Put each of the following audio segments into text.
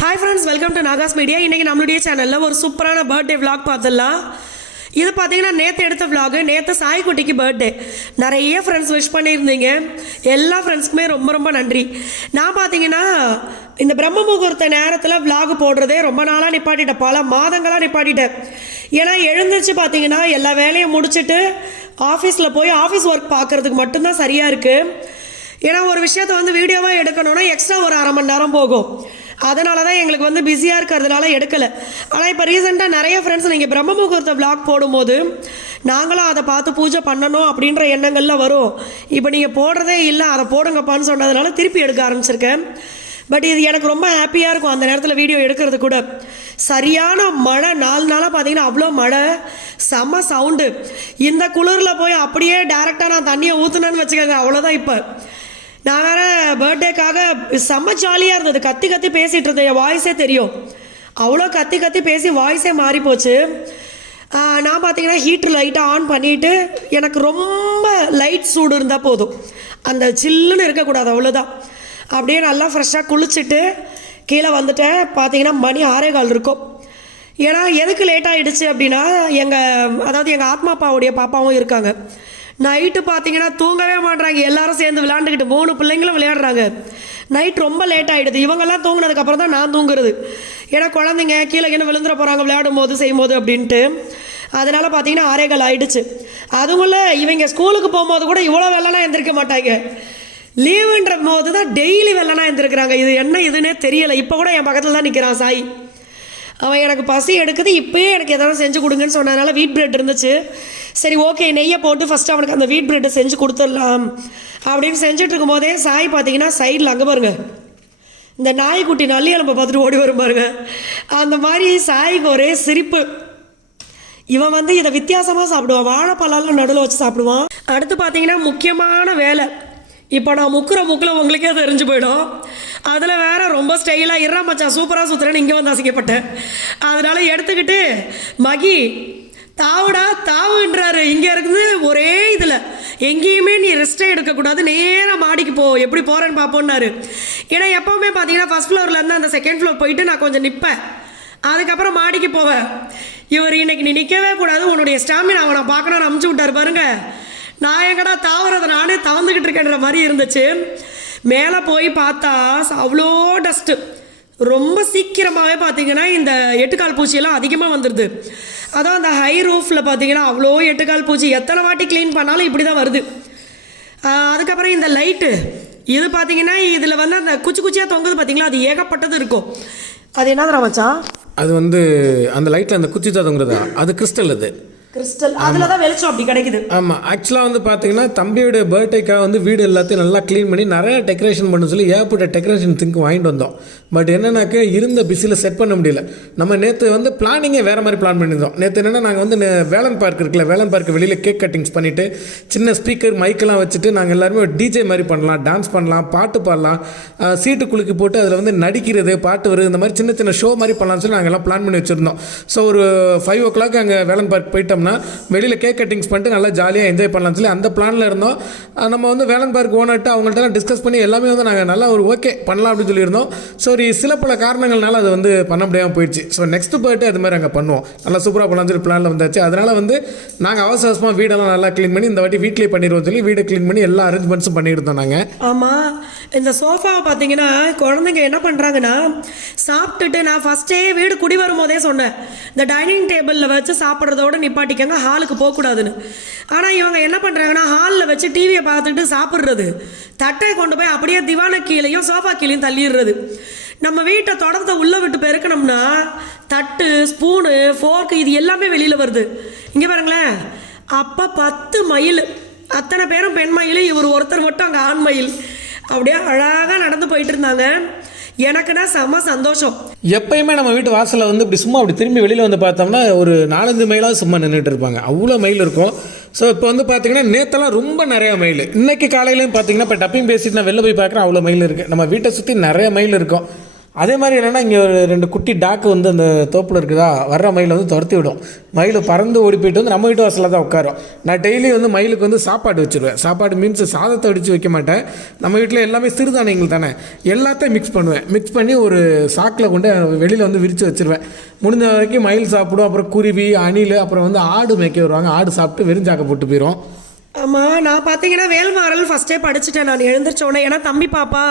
Hi friends, welcome to Nahash media. இன்றைக்கி நம்மளுடைய சேனலில் ஒரு சூப்பரான பர்த்டே விளாக் பார்த்துடலாம். இது பார்த்தீங்கன்னா நேற்று எடுத்த விளாகு. நேற்று சாய்க்குட்டிக்கு பர்த்டே. நிறைய ஃப்ரெண்ட்ஸ் விஷ் பண்ணியிருந்தீங்க. எல்லா ஃப்ரெண்ட்ஸ்க்குமே ரொம்ப ரொம்ப நன்றி. நான் பார்த்தீங்கன்னா இந்த பிரம்ம முகூர்த்த நேரத்தில் விளாக் போடுறதே ரொம்ப நாளாக நிப்பாட்டிட்டேன், பல மாதங்களாக நிப்பாட்டிட்டேன். ஏன்னா எழுந்திரிச்சு பார்த்தீங்கன்னா எல்லா வேலையும் முடிச்சுட்டு ஆஃபீஸில் போய் ஆஃபீஸ் ஒர்க் பார்க்குறதுக்கு மட்டும்தான் சரியாக இருக்குது. ஏன்னா ஒரு விஷயத்தை வீடியோவாக எடுக்கணும்னா எக்ஸ்ட்ரா ஒரு அரை மணி நேரம் போகும். அதனால தான் எங்களுக்கு பிஸியாக இருக்கிறதுனால எடுக்கலை. ஆனால் இப்போ ரீசெண்டாக நிறைய ஃப்ரெண்ட்ஸ் நீங்கள் பிரம்ம முகூர்த்த விளாக் போடும்போது நாங்களும் அதை பார்த்து பூஜை பண்ணணும் அப்படின்ற எண்ணங்கள்லாம் வரும். இப்போ நீங்கள் போடுறதே இல்லை, அதை போடுங்கப்பான்னு சொன்னதுனால திருப்பி எடுக்க ஆரம்பிச்சிருக்கேன். பட் இது எனக்கு ரொம்ப ஹாப்பியாக இருக்கும் அந்த நேரத்தில் வீடியோ எடுக்கிறது கூட. சரியான மழை, 4 நாளாக பார்த்தீங்கன்னா அவ்வளோ மழை, செம்ம சவுண்டு. இந்த குளிரில் போய் அப்படியே டேரெக்டாக நான் தண்ணியை ஊற்றுனேன்னு வச்சுக்கோங்க, அவ்வளோதான். இப்போ நான் வேறு பர்த்டேக்காக செம்ம ஜாலியாக இருந்தது. கத்தி கத்தி பேசிகிட்டு இருந்தேன், என் வாய்ஸே தெரியும். அவ்வளோ கத்தி கத்தி பேசி வாய்ஸே மாறி போச்சு. நான் பார்த்தீங்கன்னா ஹீட்ரு லைட்டாக ஆன் பண்ணிவிட்டு, எனக்கு ரொம்ப லைட் சூடு இருந்தால் போதும், அந்த சில்லுன்னு இருக்கக்கூடாது, அவ்வளோதான். அப்படியே நல்லா ஃப்ரெஷ்ஷாக குளிச்சுட்டு கீழே வந்துட்டேன். பார்த்தீங்கன்னா மணி 6:15 இருக்கும். ஏன்னா எதுக்கு லேட் ஆகிடுச்சு அப்படின்னா எங்கள் ஆத்மா அப்பாவுடைய பாப்பாவும் இருக்காங்க. நைட்டு பார்த்தீங்கன்னா தூங்கவே மாட்டுறாங்க, எல்லாரும் சேர்ந்து விளையாண்டுக்கிட்டு 3 பிள்ளைங்களும் விளையாடுறாங்க. நைட் ரொம்ப லேட் ஆகிடுது. இவங்கெல்லாம் தூங்கினதுக்கப்புறம் தான் நான் தூங்குறது. ஏன்னா குழந்தைங்க கீழே விழுந்துட போகிறாங்க விளையாடும் போது செய்யும்போது அப்படின்ட்டு. அதனால் பார்த்தீங்கன்னா 6:15 ஆகிடுச்சு. அதுக்குள்ளே இவங்க ஸ்கூலுக்கு போகும்போது கூட இவ்வளோ வெள்ளனா எழுந்திருக்க மாட்டாங்க. லீவுன்ற போது தான் டெய்லி வெள்ளனா எழுந்திருக்கிறாங்க. இது என்ன இதுன்னே தெரியலை. இப்போ கூட என் பக்கத்தில் தான் நிற்கிறான் சாய். அவன் எனக்கு பசி எடுக்குது, இப்போயே எனக்கு எதாவது செஞ்சு கொடுங்கன்னு சொன்னதுனால வீட் பிரெட் இருந்துச்சு. சரி ஓகே, நெய்யை போட்டு ஃபஸ்ட்டு அவனுக்கு அந்த வீட் பிரெட்டை செஞ்சு கொடுத்துடலாம் அப்படின்னு செஞ்சுட்டு இருக்கும் போதே சாய் பார்த்தீங்கன்னா சைடில் அங்கே பாருங்க, இந்த நாய்க்குட்டி நல்லி எலும்பை பார்த்துட்டு ஓடி வரும் பாருங்க. அந்த மாதிரி சாய்க்கு ஒரே சிரிப்பு. இவன் இதை வித்தியாசமாக சாப்பிடுவான், வாழைப்பழம் நடுவில் வச்சு சாப்பிடுவான். அடுத்து பார்த்தீங்கன்னா முக்கியமான வேலை. இப்போ நான் முக்கில் உங்களுக்கே தெரிஞ்சு போயிடும். அதில் வேற ரொம்ப ஸ்டைலாக இறா மச்சான் சூப்பராக சுற்றுறேன்னு இங்கே ஆசைக்கப்பட்டேன். அதனால எடுத்துக்கிட்டு மகி தாவுடா தாவுன்றாரு. இங்கே இருக்குது ஒரே இதில் எங்கேயுமே நீ ரெஸ்ட்டே எடுக்கக்கூடாது, நேராக மாடிக்கு போ, எப்படி போகிறேன்னு பார்ப்போன்னாரு. ஏன்னா எப்போவுமே பார்த்தீங்கன்னா ஃபஸ்ட் ஃப்ளோர்லேருந்து அந்த செகண்ட் ஃப்ளோர் போயிட்டு நான் கொஞ்சம் நிற்பேன், அதுக்கப்புறம் மாடிக்கு போவேன். இவர் இன்னைக்கு நீ நிற்கவே கூடாது, உன்னுடைய ஸ்டாமினா அவனை பார்க்கணும்னு அமுச்சு விட்டார் பாருங்க. நான் எங்கடா தாவறதை நானே தவந்துக்கிட்டு இருக்கேன்ற மாதிரி இருந்துச்சு. மேலே போய் பார்த்தா அவ்வளோ டஸ்ட்டு. ரொம்ப சீக்கிரமாகவே பார்த்தீங்கன்னா இந்த எட்டுக்கால் பூச்சியெல்லாம் அதிகமாக வந்துடுது. அதான் அந்த ஹை ரூஃபில் பார்த்தீங்கன்னா அவ்வளோ எட்டுக்கால் பூச்சி. எத்தனை வாட்டி க்ளீன் பண்ணாலும் இப்படி தான் வருது. அதுக்கப்புறம் இந்த லைட்டு இது பார்த்தீங்கன்னா இதில் அந்த குச்சி குச்சியாக தொங்குது பார்த்தீங்களா, அது ஏகப்பட்டது இருக்கும். அது என்னதுரா மச்சான்? அது அந்த லைட்டில் அந்த குச்சி தொங்குறதா, அது கிறிஸ்டல். அது கிறிஸ்டல், அதில் தான் வெளிச்சம் அப்படி கிடைக்குது. ஆமாம், ஆக்சுவலாக பார்த்தீங்கன்னா தம்பியோட பர்த்டேக்காக வீடு எல்லாத்தையும் நல்லா க்ளீன் பண்ணி நிறைய டெக்கரேஷன் பண்ண சொல்லி ஏகப்பட்ட டெக்கரேஷன் திங்க் வாங்கிட்டு வந்தோம். பட் என்னன்னாக்க இருந்த பிஸியில் செட் பண்ண முடியல. நம்ம நேற்று பிளானிங்கே வேறு மாதிரி பிளான் பண்ணியிருந்தோம். நேற்று என்னென்னா நாங்கள் வேலன் பார்க் இருக்குல்ல, வேலன் பார்க்கு வெளியில் கேக் கட்டிங்ஸ் பண்ணிவிட்டு சின்ன ஸ்பீக்கர் மைக்கெல்லாம் வச்சுட்டு நாங்கள் எல்லாருமே ஒரு டிஜே மாதிரி பண்ணலாம், டான்ஸ் பண்ணலாம், பாட்டு பாடலாம், சீட்டு குலுக்கி போட்டு அதில் நடிக்கிறது, பாட்டு வருது, இந்த மாதிரி சின்ன சின்ன ஷோ மாதிரி பண்ணலாம்னு சொல்லி நாங்கள் எல்லாம் பிளான் பண்ணி வச்சுருந்தோம். ஸோ ஒரு 5 o'clock அங்கே வேலன் பார்க் போயிட்டோம்னா வெளியில் கேக் கட்டிங்ஸ் பண்ணிட்டு நல்லா ஜாலியாக என்ஜாய் பண்ணலாம்னு சொல்லி அந்த பிளானில் இருந்தோம். நம்ம வேலன் பார்க் ஓனர்ட்டு அவங்கள்ட்ட டிஸ்கஸ் பண்ணி எல்லாமே நாங்கள் நல்லா ஒரு ஓகே பண்ணலாம் அப்படின்னு சொல்லியிருந்தோம். ஸோ சில பல காரணங்கள்னால அது பண்ண முடியாமல் போயிடுச்சு. ஸோ நெக்ஸ்ட் பர்த்டே அது மாதிரி அங்கே பண்ணுவோம், நல்லா சூப்பராக பண்ணலாம்னு சொல்லி பிளானில் வந்தாச்சு. அதனால் நாங்கள் அவசரமாக வீடெல்லாம் நல்லா க்ளீன் பண்ணி இந்த வாட்டி வீட்லேயே பண்ணிடுவோம் சொல்லி வீடை க்ளீன் பண்ணி எல்லா அரேஞ்ச்மெண்ட்ஸும் பண்ணியிருந்தோம் நாங்கள். ஆமாம், இந்த சோஃபாவை பார்த்தீங்கன்னா குழந்தைங்க என்ன பண்ணுறாங்கன்னா சாப்பிட்டுட்டு, நான் ஃபஸ்ட்டே வீடு குடி வரும்போதே சொன்னேன் இந்த டைனிங் டேபிளில் வச்சு சாப்பிட்றதோட நிப்பாட்டிக்கங்க, ஹாலுக்கு போகக்கூடாதுன்னு. ஆனால் இவங்க என்ன பண்ணுறாங்கன்னா ஹாலில் வச்சு டிவியை பார்த்துட்டு சாப்பிட்றது, தட்டை கொண்டு போய் அப்படியே திவான கீழேயும் சோஃபா கீழேயும் தள்ளிடுறது. நம்ம வீட்டை தொடர்ந்து உள்ளே விட்டு பெருக்கணும்னா தட்டு, ஸ்பூனு, ஃபோர்க்கு இது எல்லாமே வெளியில் வருது. இங்கே பாருங்களேன், அப்போ 10 மயில், அத்தனை பேரும் பெண் மயில், இவர் ஒருத்தர் மட்டும் அங்கே ஆண் மயில். அப்படியே அழகாக நடந்து போயிட்டு இருந்தாங்க. எனக்குன்னா செம்ம சந்தோஷம். எப்பயுமே நம்ம வீட்டு வாசலில் இப்படி சும்மா அப்படி திரும்பி வெளியில் பார்த்தோம்னா ஒரு 4-5 மயிலாவது சும்மா நின்றுட்டு இருப்பாங்க, அவ்வளோ மயில் இருக்கும். ஸோ இப்போ பார்த்தீங்கன்னா நேற்றெல்லாம் ரொம்ப நிறையா மயில். இன்றைக்கி காலையிலையும் பார்த்தீங்கன்னா இப்போ டப்பிங் பேசிட்டு நான் வெளில போய் பார்க்குறேன், அவ்வளோ மயில் இருக்குது. நம்ம வீட்டை சுற்றி நிறைய மயில் இருக்கும். அதே மாதிரி என்னென்னா இங்கே ஒரு 2 குட்டி டாக்கு வந்து அந்த தோப்பில் இருக்குதா, வர்ற மயில் வந்து துரத்தி விடும். மயில் பறந்து ஓடி போயிட்டு வந்து நம்ம வீட்டு வாசலில் தான் உட்காரும். நான் டெய்லி வந்து மயிலுக்கு வந்து சாப்பாடு வச்சுருவேன். சாப்பாடு மீன்ஸ் சாதத்தை அடித்து வைக்க மாட்டேன். நம்ம வீட்டில் எல்லாமே சிறுதானியங்கள் தானே, எல்லாத்தையும் மிக்ஸ் பண்ணுவேன். மிக்ஸ் பண்ணி ஒரு சாக்கில் கொண்டு வெளியில் வந்து விரித்து வச்சுருவேன். முடிஞ்ச வரைக்கும் மயில் சாப்பிடும். அப்புறம் குருவி, அணில், அப்புறம் வந்து ஆடு மேய்க்க வருவாங்க. ஆடு சாப்பிட்டு வெறுஞ்சாக்க போட்டு போயிடும். ஆமாம், நான் பார்த்தீங்கன்னா வேல்மாறல் ஃபஸ்ட்டே படிச்சுட்டேன் நான் எழுந்திரிச்சோடனே. ஏன்னா தம்பி பாப்பா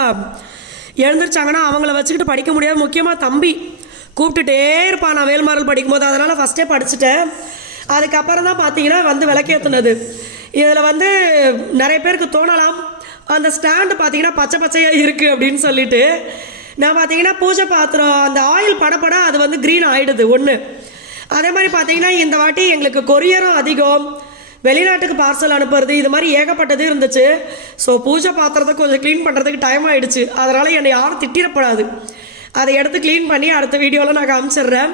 எழுந்திரிச்சாங்கன்னா அவங்கள வச்சுக்கிட்டு படிக்க முடியாது. முக்கியமாக தம்பி கூப்பிட்டுட்டே இருப்பான் நான் வேல்மாறல் படிக்கும்போது. அதனால் ஃபஸ்ட்டே படிச்சுட்டேன். அதுக்கப்புறம் தான் பார்த்தீங்கன்னா வந்து விளக்கேற்றுனது. இதில் வந்து நிறைய பேருக்கு தோணலாம் அந்த ஸ்டாண்டு பார்த்தீங்கன்னா பச்சை பச்சையாக இருக்குது அப்படின்னு சொல்லிட்டு. நான் பார்த்தீங்கன்னா பூஜை பாத்திரம் அந்த ஆயில் படப்பட அது வந்து க்ரீன் ஆகிடுது ஒன்று. அதே மாதிரி பார்த்தீங்கன்னா இந்த வாட்டி எங்களுக்கு கொரியரும் அதிகம், வெளிநாட்டுக்கு பார்சல் அனுப்புறது, இது மாதிரி ஏகப்பட்டது இருந்துச்சு. ஸோ பூஜை பாத்திரத்தை கொஞ்சம் க்ளீன் பண்ணுறதுக்கு டைம் ஆகிடுச்சு. அதனால் என்னை யாரும் திட்டிடப்படாது. அதை எடுத்து க்ளீன் பண்ணி அடுத்த வீடியோவில் நான் காமிச்சிடுறேன்.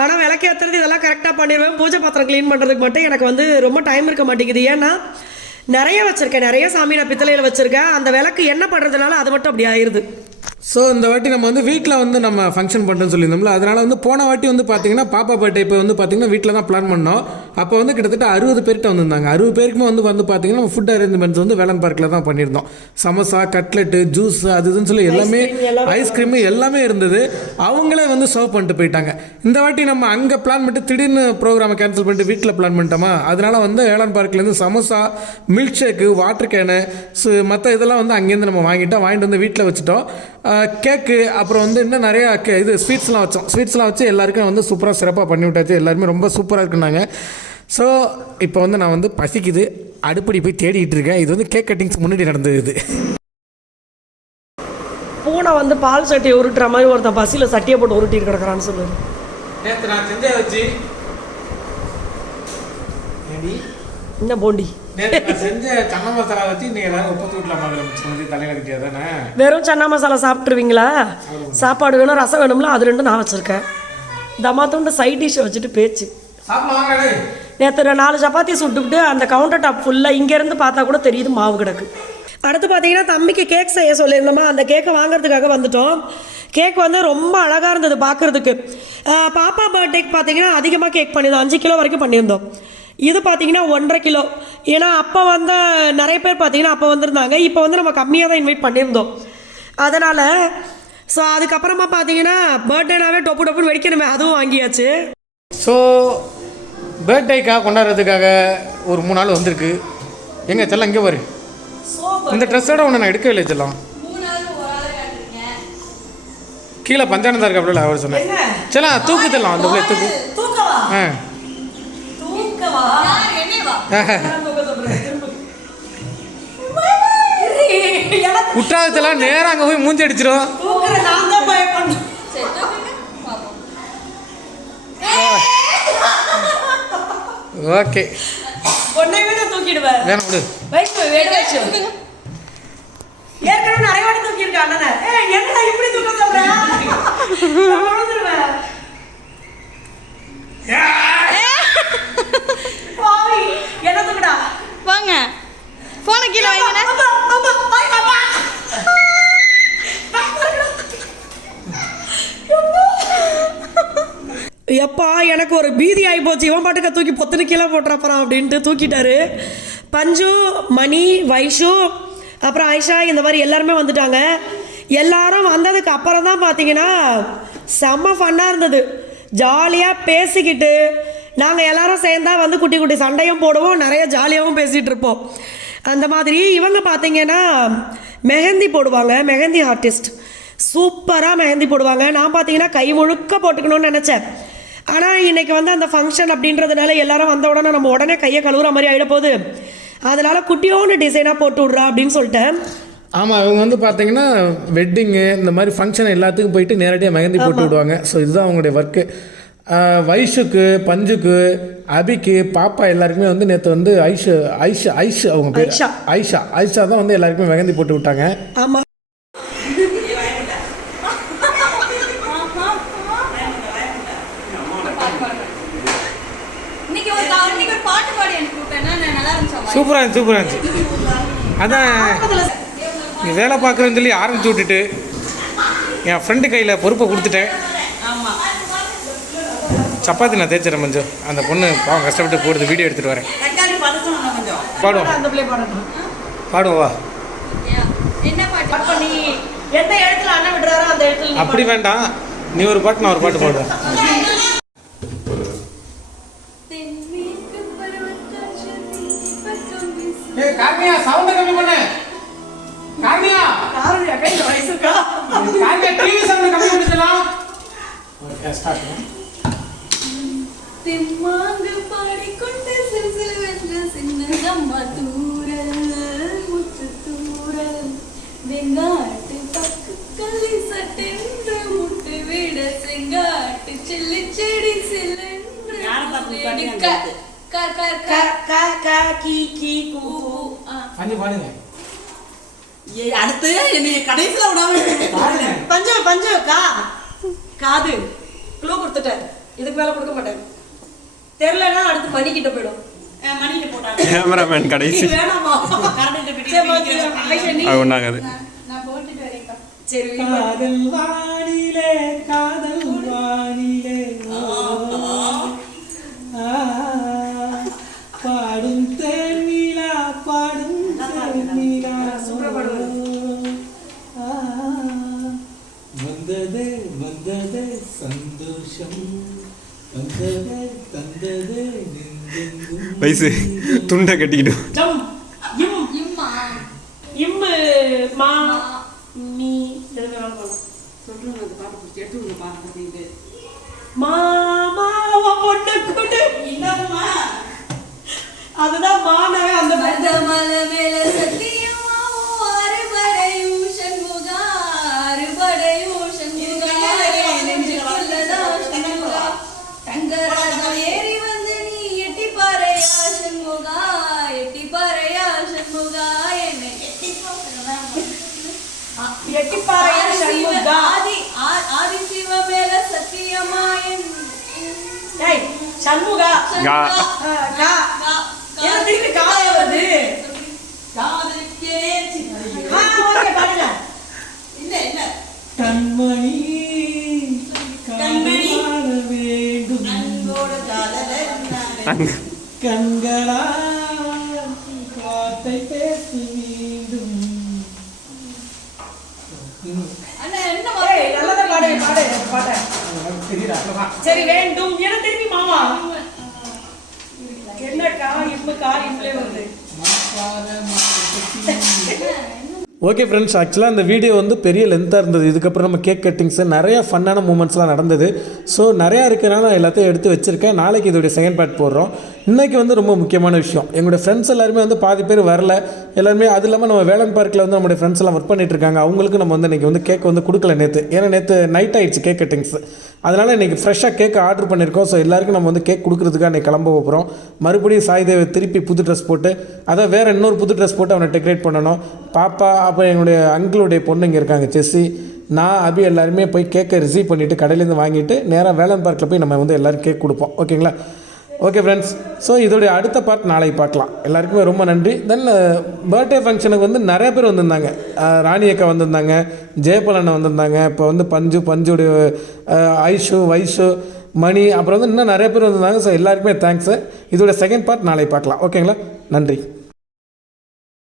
ஆனால் விளக்கேற்றுறது இதெல்லாம் கரெக்டாக பண்ணிடுவேன். பூஜை பாத்திரம் க்ளீன் பண்ணுறதுக்கு மட்டும் எனக்கு வந்து ரொம்ப டைம் இருக்க மாட்டேங்குது. ஏன்னா நிறைய வச்சுருக்கேன், நிறைய சாமி நான் பித்தளையில் வச்சுருக்கேன். அந்த விளக்கு என்ன பண்ணுறதுனால அது மட்டும் அப்படி ஆயிடுது. ஸோ இந்த வாட்டி நம்ம வந்து வீட்டில் வந்து நம்ம ஃபங்க்ஷன் பண்ணுறோன்னு சொல்லியிருந்தோம்ல, அதனால் வந்து போன வாட்டி வந்து பார்த்திங்கன்னா பாப்பா பர்த்டே இப்போ வந்து பார்த்திங்கன்னா வீட்டில் தான் பிளான் பண்ணோம். அப்போ வந்து கிட்டத்தட்ட 60 பேர்கிட்ட வந்திருந்தாங்க. 60 பேருக்குமே வந்து பார்த்திங்கன்னா நம்ம ஃபுட் அரேஞ்ச்மெண்ட்ஸ் வந்து வேலன் பார்க்கில் தான் பண்ணியிருந்தோம். சமோசா, கட்லெட்டு, ஜூஸ், அது இதுன்னு சொல்லி எல்லாமே, ஐஸ்கிரீமு எல்லாமே இருந்தது. அவங்களே வந்து சர்வ் பண்ணிட்டு போயிட்டாங்க. இந்த வாட்டி நம்ம அங்கே பிளான் பண்ணிட்டு திடீர்னு ப்ரோக்ராமை கேன்சல் பண்ணிட்டு வீட்டில் பிளான் பண்ணிட்டோமா, அதனால் வந்து வேலன் பார்க்லேருந்து samosa, milk shake, water can, மற்ற இதெல்லாம் வந்து அங்கேருந்து நம்ம வாங்கிட்டு வந்து வீட்டில் வச்சுட்டோம். கேக்கு, அப்புறம் வந்து இன்னும் நிறையா இது ஸ்வீட்ஸ்லாம் வச்சு எல்லாருக்கும் வந்து சூப்பராக சிறப்பாக பண்ணி விட்டாச்சு. எல்லாருமே ரொம்ப சூப்பராக இருக்குனாங்க. ஸோ இப்போ வந்து நான் வந்து பசிக்குது, அடுப்படி போய் தேடிக்கிட்டு இருக்கேன். இது வந்து கேக் கட்டிங்ஸ் முன்னாடி நடந்தது. இது பூனை வந்து பால் சட்டியை உருட்டுற மாதிரி ஒருத்தன் பசியில் சட்டியை போட்டு உருட்டிட்டு கிடக்குறான்னு சொல்லுது. நேற்று நான் செஞ்ச வச்சு என்ன போண்டி செஞ்ச சன்னா மசாலா வச்சு இன்னைக்கு எல்லாரும் உப்பத்து வீட்டில் தலையில கட்டியா தானே. வெறும் சன்னா மசாலா சாப்பிட்ருவீங்களா? சாப்பாடு வேணும், ரசம் வேணும்ல, அது ரெண்டும் நான் வச்சுருக்கேன். தமாத்தோண்டு சைட் டிஷ்ஷை வச்சுட்டு பேச்சு. நேற்று 4 சப்பாத்தி சுட்டுக்கிட்டு அந்த கவுண்டர் டாப் ஃபுல்லாக இங்கேருந்து பார்த்தா கூட தெரியுது மாவு கிடக்கு. அடுத்து பார்த்தீங்கன்னா தம்பிக்கு கேக் செய்ய சொல்லியிருந்தோமா, அந்த கேக்கை வாங்குறதுக்காக வந்துட்டோம். கேக் வந்து ரொம்ப அழகாக இருந்தது பார்க்குறதுக்கு. பாப்பா பர்த்டேக்கு பார்த்தீங்கன்னா அதிகமாக கேக் பண்ணியிருந்தோம், 5 கிலோ வரைக்கும் பண்ணியிருந்தோம். இது பார்த்தீங்கன்னா 1.5 கிலோ. ஏன்னா அப்போ வந்து நிறைய பேர் பார்த்தீங்கன்னா அப்போ வந்திருந்தாங்க. இப்போ வந்து நம்ம கம்மியாக தான் இன்வைட் பண்ணியிருந்தோம். அதனால் ஸோ அதுக்கப்புறமா பார்த்தீங்கன்னா பர்த்டேனாவே டொப்புன்னு வெடிக்கணுமே, அதுவும் வாங்கியாச்சு. ஸோ பர்த்டேக்காக கொண்டாடுறதுக்காக ஒரு 3 நாள் வந்திருக்கு. எங்கே செல்லம் இங்கே பாரு, இந்த ட்ரெஸ்ஸோட ஒன்று நான் எடுக்கவே இல்லை செல்லம். கீழே பஞ்சானந்தா இருக்கு அப்படில அவர் சொன்னேன். செல்லம் தூக்கு செல்லம், அந்த பிள்ளை தூக்கு. குற்றாலத்தெல்லாம் நேரம் அங்கே போய் மூஞ்சி அடிச்சிடும். ஓகே தூக்கிடுவேன். ஏற்கனவே நிறைய வாட்டி தூக்கியிருக்கேன். என்ன இப்படி தூக்க சொல்றேன்? என்ன தூக்குடா? வாங்க போன கீழே வைங்க. எப்பா எனக்கு ஒரு பீதி ஆகி போச்சு. இவன் பாட்டுக்க தூக்கி பொத்துன்னு கீழே போட்டுறப்பறான் அப்படின்ட்டு தூக்கிட்டாரு. பஞ்சு, மணி, வைஷு, அப்புறம் ஐஷா, இந்த மாதிரி எல்லாருமே வந்துட்டாங்க. எல்லாரும் வந்ததுக்கு அப்புறம் தான் பார்த்தீங்கன்னா செம்ம ஃபன்னாக இருந்தது. ஜாலியாக பேசிக்கிட்டு நாங்கள் எல்லாரும் சேர்ந்தா வந்து குட்டி குட்டி சண்டையும் போடுவோம், நிறைய ஜாலியாகவும் பேசிகிட்டு இருப்போம். அந்த மாதிரி இவங்க பார்த்தீங்கன்னா மெஹந்தி போடுவாங்க, மெஹந்தி ஆர்டிஸ்ட் சூப்பராக மெஹந்தி போடுவாங்க. நான் பார்த்தீங்கன்னா கை முழுக்க போட்டுக்கணும்னு நினச்சேன். ஆனால் இன்றைக்கி வந்து அந்த ஃபங்க்ஷன் அப்படின்றதுனால எல்லாரும் வந்த உடனே நம்ம உடனே கையை கழுவுற மாதிரி ஆகிட போகுது. அதனால் குட்டியோன்னு டிசைனாக போட்டு விட்றா அப்படின்னு சொல்லிட்டேன். ஆமாம், இவங்க வந்து பார்த்தீங்கன்னா வெட்டிங்கு இந்த மாதிரி ஃபங்க்ஷன் எல்லாத்துக்கும் போயிட்டு நேரடியாக மெஹந்தி போட்டு விடுவாங்க. ஸோ இதுதான் அவங்களுடைய ஒர்க்கு. வைஷுக்கு, பஞ்சுக்கு, அபிக்கு, பாப்பா எல்லாருக்குமே வந்து நேற்று வந்து ஐஷா அவங்க பேர் ஐஷா தான் வந்து எல்லாருக்குமே மெஹந்தி போட்டு விட்டாங்க. ஆமாம், சூப்பராக இருந்துச்சு. அதான் வேலை பார்க்குறேன்னு சொல்லி ஆரம்பிச்சு விட்டுட்டு என் ஃப்ரெண்டு கையில் பொறுப்பை கொடுத்துட்டேன். ஆமா சப்பாத்தி நான் தேய்ச்சிடறேன் மஞ்சு. அந்த பொண்ணு பாவம் கஷ்டப்பட்டு போடுறது, வீடியோ எடுத்துகிட்டு வரேன். தக்காளி பதக்கணும் கொஞ்சம். பாடுவோம் அந்த பிள்ளை பாடணும். பாடுவா. என்ன பாட்டு அப்ப நீ எந்த இடத்துல அண்ணன் விடுறாரோ அந்த இடத்துல நீ அப்படி வேண்டாம், நீ ஒரு பாட்டு நான் ஒரு பாட்டு பாடுவேன். கார்மியா சவுண்ட் கம்மி பண்ணு. கார்மியா காரணம் அக்கா இந்த வயசு இருக்கா? கார்மியா டிவி சவுண்ட் கம்மி பண்ணிடலாம். Okay start. திம்மாங்கு பாடிக்கொண்டு சில்சில் வென்ற சின்னதம்மா தூரல் முத்து தூரல் வெங்காட்டு பக்கு கல்லி சட்டென்று முட்டு விட செங்காட்டு செல்லி செடி சிலென்று அஞ்சு பாடுங்க. அடுத்து என்னைய கடைசியில விடாம பஞ்சம் காது க்ளூ கொடுத்துட்டேன். இதுக்கு மேல கொடுக்க மாட்டேன். தெரியலன்னா அடுத்து மணிக்கிட்ட போயிடும். மணிக்கு போட்டாங்க. கேமராமேன் கடைசி இது வேணாமா? அது ஒன்றாகாது. நான் போட்டுட்டு வரேன்ப்பா. சரி காதல் வானிலே காதல் வானிலே பாடும் தேனிலா பாடும் தேனிலா வந்ததே வந்ததே சந்தோஷம் வந்ததே தந்ததே நெஞ்செங்கும் வயசு துண்டை கட்டிக்கிட்டு ஜம் இம் இம்மா இம்மு மா மீ எது வேணாலும் போகலாம். சொல்றேன் அந்த பாட்டு பிடிச்சி எடுத்து விடுங்க பாட்டு மாமாவ பொண்ணு கூடு இன்னும்மா அதுதான் மான அந்த மல மேல சத்தியமாவோ அறுபடையும் சண்முகா அறுபடையும் சண்முகா நெஞ்சுக்குள்ளதா சண்முகா தங்கராஜா ஏறி வந்து நீ எட்டி பாறையா சண்முகா எட்டி பாறையா சண்முகா என்னை எட்டிப்பாறையா சண்முகா. ஆதி சிவ மேல சத்தியமா ஏய் சண்முகா கா. கா ஏன் திருப்பி காலே வருது? காதலுக்கே ஓகே பாடுங்க. இல்ல கண்மணி கண்மணி. காண வேண்டும் அன்போட காதல கண்களா வார்த்தை பேச வேண்டும். அண்ணா என்ன ஏய் நல்லதா பாடு பாடு. தெரியல சரி வேண்டும் என திருப்பி மாமா என்ன கா இப்ப கார் இப்பலே வருது. ஓகே ஃப்ரெண்ட்ஸ், ஆக்சுவலாக அந்த வீடியோ வந்து பெரிய லென்த்தாக இருந்தது. இதுக்கப்புறம் நம்ம கேக் கட்டிங்ஸு நிறையா ஃபன்னான மூமெண்ட்ஸ்லாம் நடந்தது. ஸோ நிறையா இருக்கிறனால நான் எல்லாத்தையும் எடுத்து வச்சுருக்கேன். நாளைக்கு இதோடைய செகண்ட் பார்ட் போடுறோம். இன்றைக்கி வந்து ரொம்ப முக்கியமான விஷயம், எங்களுடைய ஃப்ரெண்ட்ஸ் எல்லாருமே வந்து பாதி பேர் வரல. எல்லாருமே அது இல்லாமல் நம்ம வேலன் பார்க்கில் வந்து நம்மளுடைய ஃப்ரெண்ட்ஸ் எல்லாம் ஒர்க் பண்ணிட்டு இருக்காங்க. அவங்களுக்கு நம்ம வந்து இன்றைக்கி வந்து கேக் வந்து கொடுக்கல நேற்று. ஏன்னா நேற்று நைட் ஆகிடுச்சு கேக் கட்டிங்ஸ். அதனால் இன்றைக்கி ஃப்ரெஷ்ஷாக கேக் ஆர்டர் பண்ணியிருக்கோம். ஸோ எல்லாருக்கும் நம்ம வந்து கேக் கொடுக்குறதுக்காக இன்றைக்கி கிளம்ப போகிறோம். மறுபடியும் சாய்தேவை திருப்பி புது ட்ரெஸ் போட்டு, அதான் வேறு இன்னொரு புது ட்ரெஸ் போட்டு அவனை டெக்கரேட் பண்ணணும். பாப்பா அப்போ எங்களுடைய அங்கிளுடைய பொண்ணு இங்கே இருக்காங்க, செஸ்ஸி, நான் அபி எல்லாருமே போய் கேக்கை ரிசீவ் பண்ணிவிட்டு கடையிலேருந்து வாங்கிட்டு நேராக வேலன் பார்க்கில் போய் நம்ம வந்து எல்லோரும் கேக் கொடுப்போம். ஓகேங்களா? ஓகே ஃப்ரெண்ட்ஸ், ஸோ இதோடைய அடுத்த பார்ட் நாளைக்கு பார்க்கலாம். எல்லாருக்குமே ரொம்ப நன்றி. தென் பர்த்டே ஃபங்க்ஷனுக்கு வந்து நிறைய பேர் வந்திருந்தாங்க. ராணி அக்கா வந்திருந்தாங்க, ஜெயபால் அண்ணன் வந்திருந்தாங்க, இப்போ வந்து பஞ்சுடைய ஐஷு, வைஷு, மணி, அப்புறம் வந்து இன்னும் நிறைய பேர் வந்திருந்தாங்க. ஸோ எல்லாருக்குமே தேங்க்ஸு. இதோட செகண்ட் பார்ட் நாளைக்கு பார்க்கலாம். ஓகேங்களா? நன்றி.